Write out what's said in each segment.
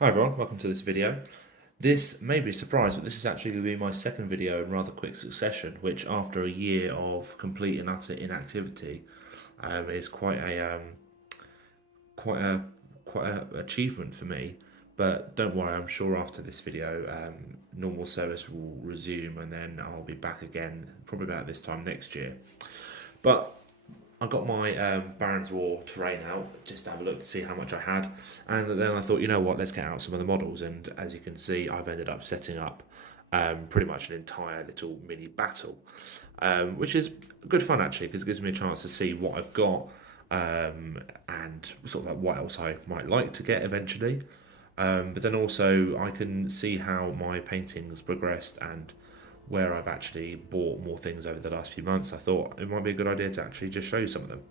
Hi everyone, welcome to this video. This may be a surprise, but this is actually going to be my second video in rather quick succession, which after a year of complete and utter inactivity is quite a quite a achievement for me. But don't worry, I'm sure after this video, normal service will resume, and then I'll be back again probably about this time next year. But I got my Barons War terrain out just to have a look to see how much I had, and then I thought, you know what, let's get out some of the models. And as you can see, I've ended up setting up pretty much an entire little mini battle, which is good fun actually because it gives me a chance to see what I've got and sort of like what else I might like to get eventually. But then also I can see how my paintings progressed and where I've actually bought more things over the last few months. I thought it might be a good idea to actually just show you some of them.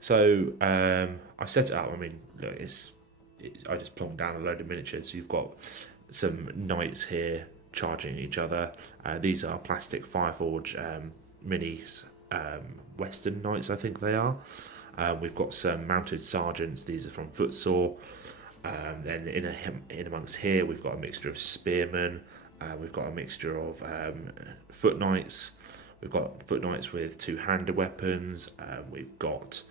So I set it up. I mean, look, I just plonked down a load of miniatures. So you've got some knights here charging each other. These are plastic Fireforge minis, Western knights, I think they are. We've got some mounted sergeants. These are from Footsore. Then in amongst here, we've got a mixture of spearmen. We've got a mixture of foot knights. We've got foot knights with two-handed weapons. We've got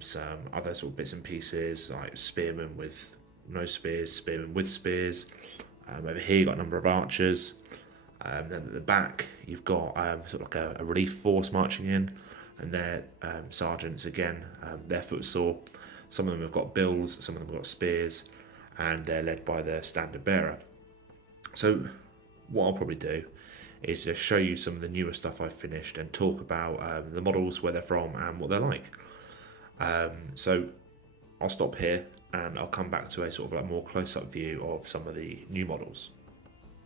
some other sort of bits and pieces like spearmen with no spears, spearmen with spears. Over here, you've got a number of archers. Then at the back, you've got sort of like a relief force marching in, and they're sergeants again. They're footsore. Some of them have got bills, some of them have got spears, and they're led by their standard bearer. So what I'll probably do is just show you some of the newer stuff I've finished and talk about the models, where they're from and what they're like. So I'll stop here and I'll come back to a sort of like more close-up view of some of the new models.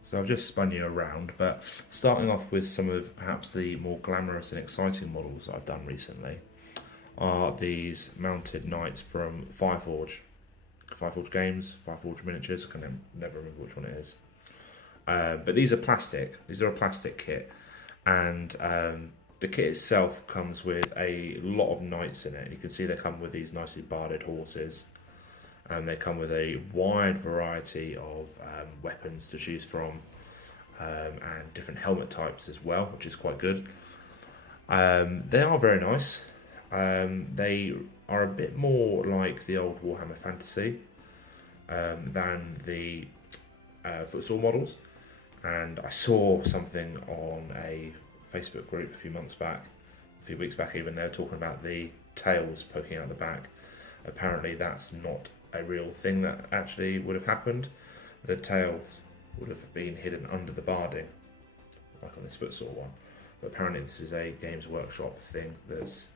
So I've just spun you around, but starting off with some of perhaps the more glamorous and exciting models that I've done recently are these mounted knights from Fireforge Games, Fireforge Miniatures. I can never remember which one it is. But these are plastic. These are a plastic kit, and the kit itself comes with a lot of knights in it. You can see they come with these nicely barded horses, and they come with a wide variety of weapons to choose from, and different helmet types as well, which is quite good. They are very nice. They are a bit more like the old Warhammer Fantasy than the Footsore models. And I saw something on a Facebook group a few weeks back even, they were talking about the tails poking out the back. Apparently that's not a real thing that actually would have happened. The tails would have been hidden under the barding, like on this Footsore one. But apparently this is a Games Workshop thing that's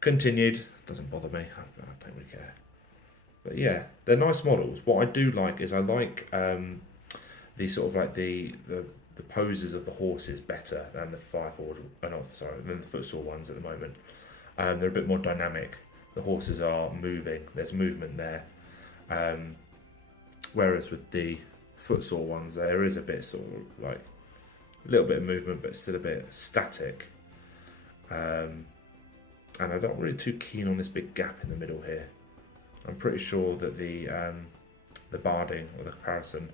continued. Doesn't bother me, I don't really care. But yeah, they're nice models. What I do like is I like the sort of like the poses of the horses better than the Fireforge, than the Footsore ones at the moment. They're a bit more dynamic. The horses are moving. There's movement there. Whereas with the Footsore ones, there is a bit sort of like a little bit of movement, but still a bit static. And I'm not really too keen on this big gap in the middle here. I'm pretty sure that the barding or the comparison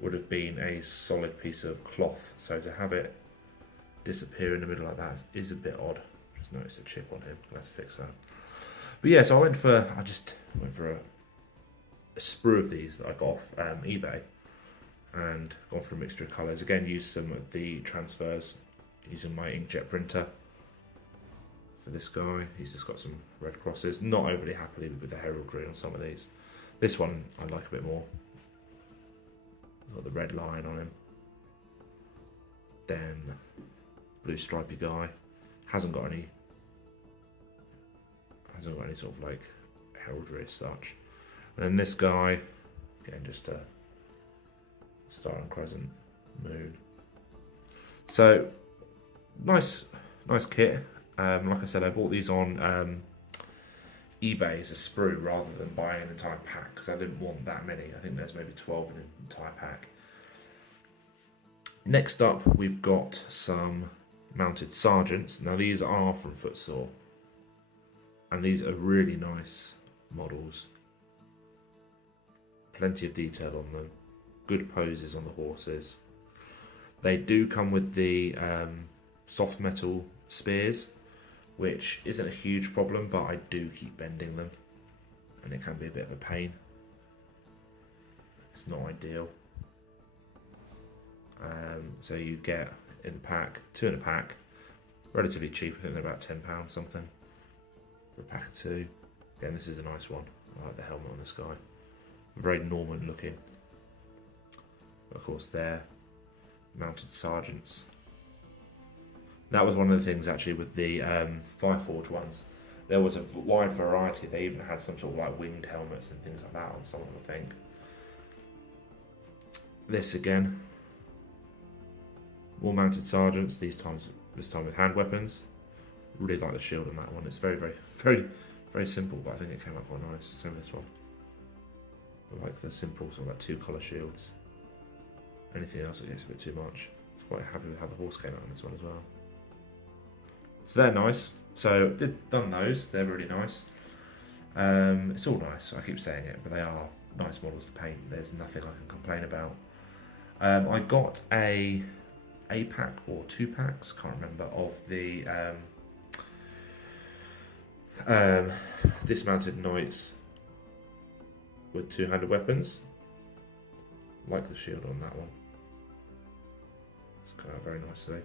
would have been a solid piece of cloth, so to have it disappear in the middle like that is a bit odd. Just noticed a chip on him. Let's fix that. But yeah, so I just went for a sprue of these that I got off eBay, and gone for a mixture of colours. Again, used some of the transfers using my inkjet printer. For this guy, he's just got some red crosses. Not overly happy with the heraldry on some of these. This one I like a bit more. Got the red line on him. Then blue stripy guy hasn't got any sort of like heraldry as such. And then this guy, again, just a star and crescent moon. So nice kit. Like I said, I bought these on eBay as a sprue rather than buying an entire pack because I didn't want that many. I think there's maybe 12 in an entire pack. Next up, we've got some mounted sergeants. Now these are from Footsore, and these are really nice models. Plenty of detail on them. Good poses on the horses. They do come with the soft metal spears, which isn't a huge problem, but I do keep bending them, and it can be a bit of a pain. It's not ideal. So you get in the pack, 2 in a pack, relatively cheap. I think they're about £10 something for a pack of 2. Again, this is a nice one. I like the helmet on this guy. Very Norman looking. Of course, they're mounted sergeants. That was one of the things actually with the Fireforge ones. There was a wide variety. They even had some sort of like winged helmets and things like that on some of them, I think. This again, more mounted sergeants. This time with hand weapons. Really like the shield on that one. It's very, very, very, very simple, but I think it came out quite nice. Same with this one. I like the simple sort of like 2-colour shields. Anything else that gets a bit too much. I was quite happy with how the horse came out on this one as well. So they're nice. So done those. They're really nice. It's all nice. I keep saying it, but they are nice models to paint. There's nothing I can complain about. I got a pack or 2 packs, can't remember, of the dismounted knights with 2-handed weapons. Like the shield on that one. It's come out very nicely.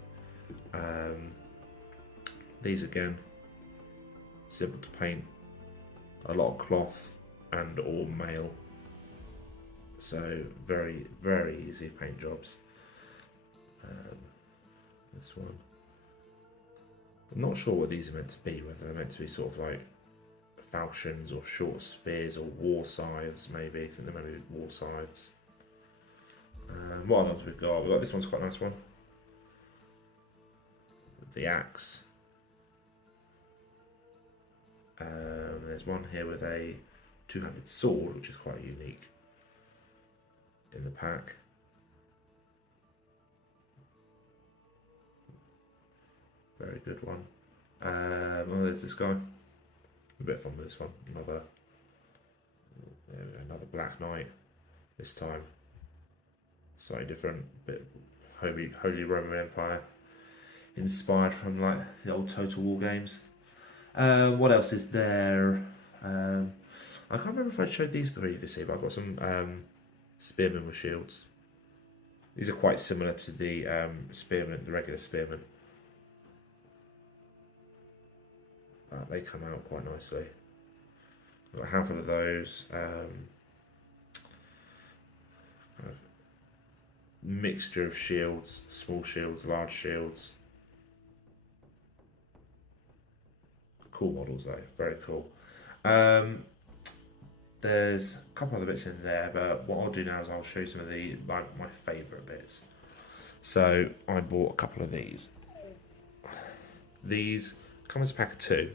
These again, simple to paint. A lot of cloth and all mail. So very, very easy paint jobs. This one. I'm not sure what these are meant to be, whether they're meant to be sort of like falchions or short spears or war scythes maybe. I think they're maybe war scythes. What others we've got? We've got this one's quite a nice one. With the axe. There's one here with a 2-handed sword, which is quite unique in the pack. Very good one. Oh, there's this guy. A bit of fun with this one. Another Black Knight. This time, slightly different. Bit Holy Roman Empire, inspired from like the old Total War games. What else is there? I can't remember if I showed these previously, but I've got some spearmen with shields. These are quite similar to the spearmen, the regular spearmen. They come out quite nicely. I've got a handful of those. Kind of mixture of shields, small shields, large shields. Cool models though, very cool. There's a couple other bits in there, but what I'll do now is I'll show you some of my favourite bits. So I bought a couple of these. These come as a pack of 2,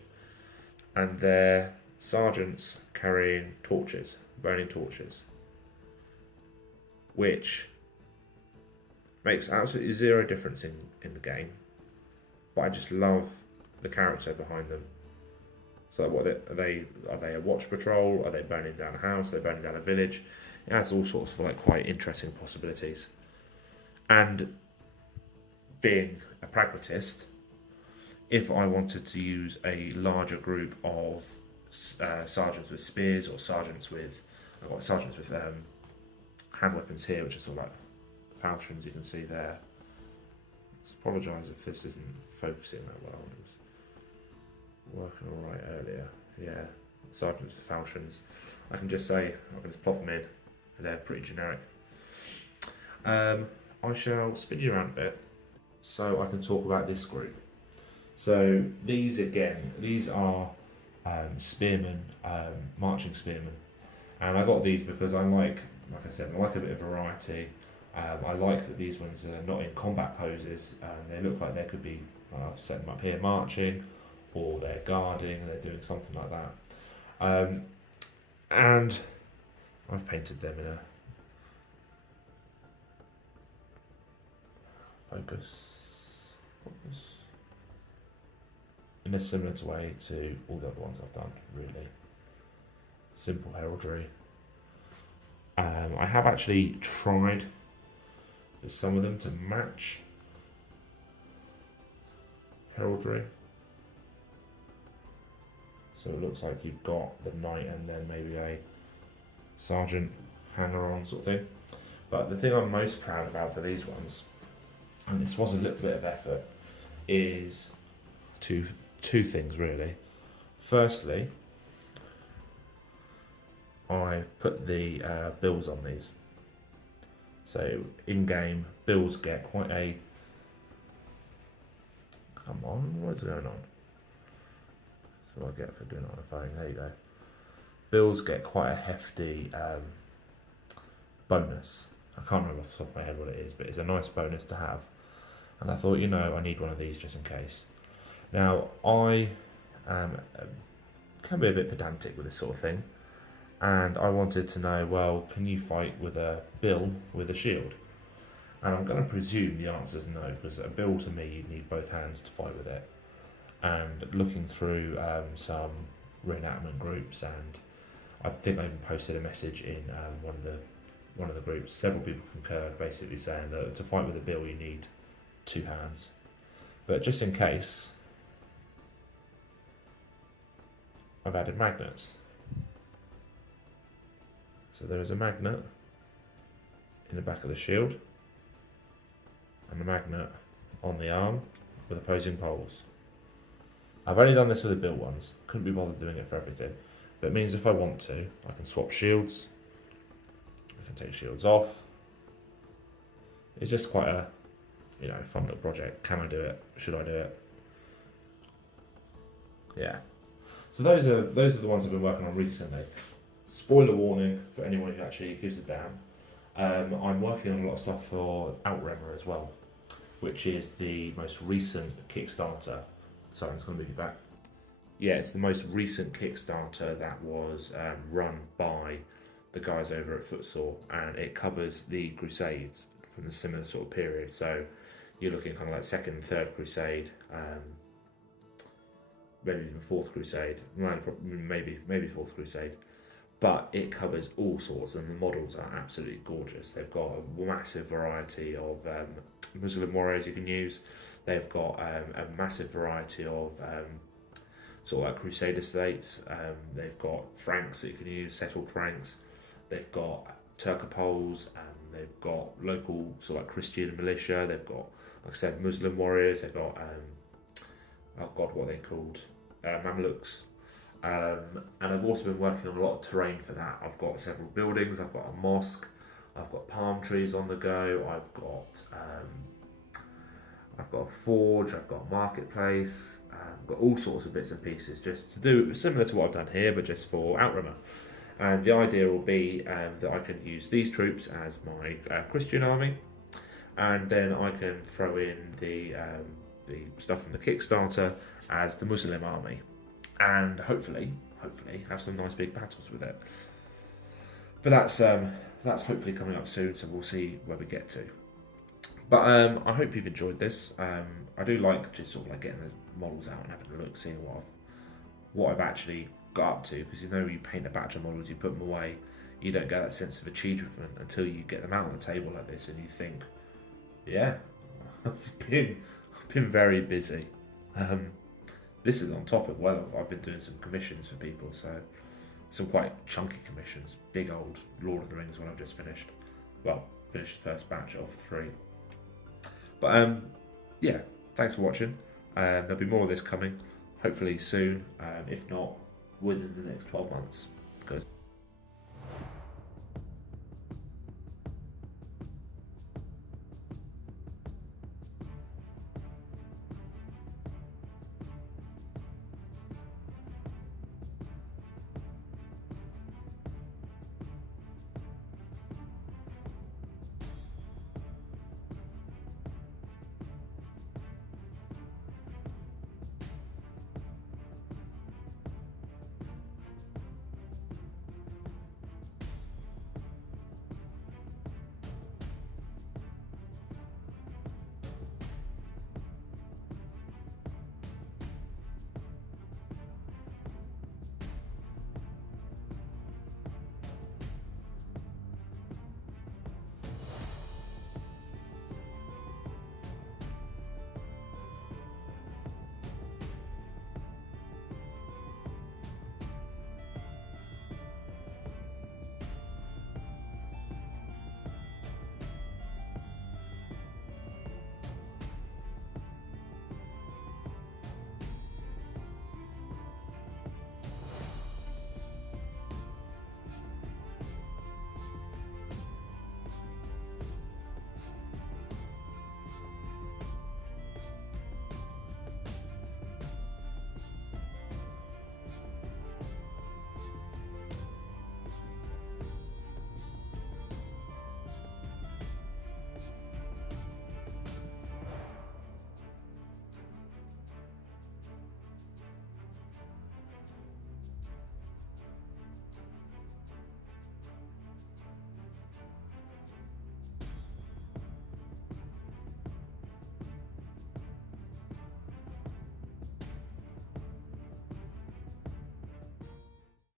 and they're sergeants carrying torches, burning torches, which makes absolutely zero difference in the game, but I just love the character behind them. So what are they a watch patrol? Are they burning down a house? Are they burning down a village? It has all sorts of like quite interesting possibilities. And being a pragmatist, if I wanted to use a larger group of sergeants with spears or sergeants with hand weapons here, which are sort of like falchions, you can see there. I apologise if this isn't focusing that well. It was working all right earlier. Yeah, sergeants with falchions. I can just plop them in. They're pretty generic. I shall spin you around a bit so I can talk about this group. So these are spearmen, marching spearmen, and I got these because I like I said, I like a bit of variety. I like that these ones are not in combat poses. They look like they could be, I've set them up here marching, or they're guarding, and they're doing something like that. And I've painted them in a focus in a similar way to all the other ones I've done, really. Simple heraldry. I have actually tried with some of them to match heraldry. So it looks like you've got the knight and then maybe a sergeant hanger on sort of thing. But the thing I'm most proud about for these ones, and this was a little bit of effort, is two things really. Firstly, I've put the bills on these. So in game, bills get quite a. Come on, what's going on? That's what I get for doing it on a phone. There you go. Bills get quite a hefty bonus. I can't remember off the top of my head what it is, but it's a nice bonus to have. And I thought, I need one of these just in case. Now, I can be a bit pedantic with this sort of thing, and I wanted to know, well, can you fight with a bill with a shield? And I'm going to presume the answer is no, because a bill to me, you need both hands to fight with it. And looking through some reenactment groups, and I think I even posted a message in one of the groups. Several people concurred, basically saying that to fight with a bill, you need two hands. But just in case, I've added magnets. So there is a magnet in the back of the shield and a magnet on the arm with opposing poles. I've only done this for the built ones, couldn't be bothered doing it for everything. But it means if I want to, I can swap shields, I can take shields off. It's just quite a fun little project. Can I do it? Should I do it? Yeah. So those are the ones I've been working on recently. Spoiler warning for anyone who actually gives a damn. I'm working on a lot of stuff for Outremmer as well, which is the most recent Kickstarter. Sorry, I'm just going to move you back. Yeah, it's the most recent Kickstarter that was run by the guys over at Footsore, and it covers the Crusades from the similar sort of period. So you're looking kind of like Second and Third Crusade, maybe even Fourth Crusade, maybe Fourth Crusade. But it covers all sorts, and the models are absolutely gorgeous. They've got a massive variety of Muslim warriors you can use. They've got a massive variety of sort of like Crusader states. They've got Franks that you can use, settled Franks. They've got Turcopoles. They've got local sort of like Christian militia. They've got, like I said, Muslim warriors. They've got what are they called? Mamluks. And I've also been working on a lot of terrain for that. I've got several buildings. I've got a mosque. I've got palm trees on the go. I've got a forge. I've got a marketplace. I've got all sorts of bits and pieces just to do similar to what I've done here, but just for Outremmer. And the idea will be that I can use these troops as my Christian army, and then I can throw in the stuff from the Kickstarter as the Muslim army, and hopefully have some nice big battles with it. But that's hopefully coming up soon, so we'll see where we get to. But I hope you've enjoyed this. I do like just sort of like getting the models out and having a look, seeing what I've actually got up to, because you paint a batch of models, you put them away, you don't get that sense of achievement until you get them out on the table like this, and you think, yeah, I've been very busy. This is on top of I've been doing some commissions for people, so some quite chunky commissions, big old Lord of the Rings one I've just finished. Well, finished the first batch of 3. But yeah, thanks for watching. There'll be more of this coming, hopefully soon, if not within the next 12 months.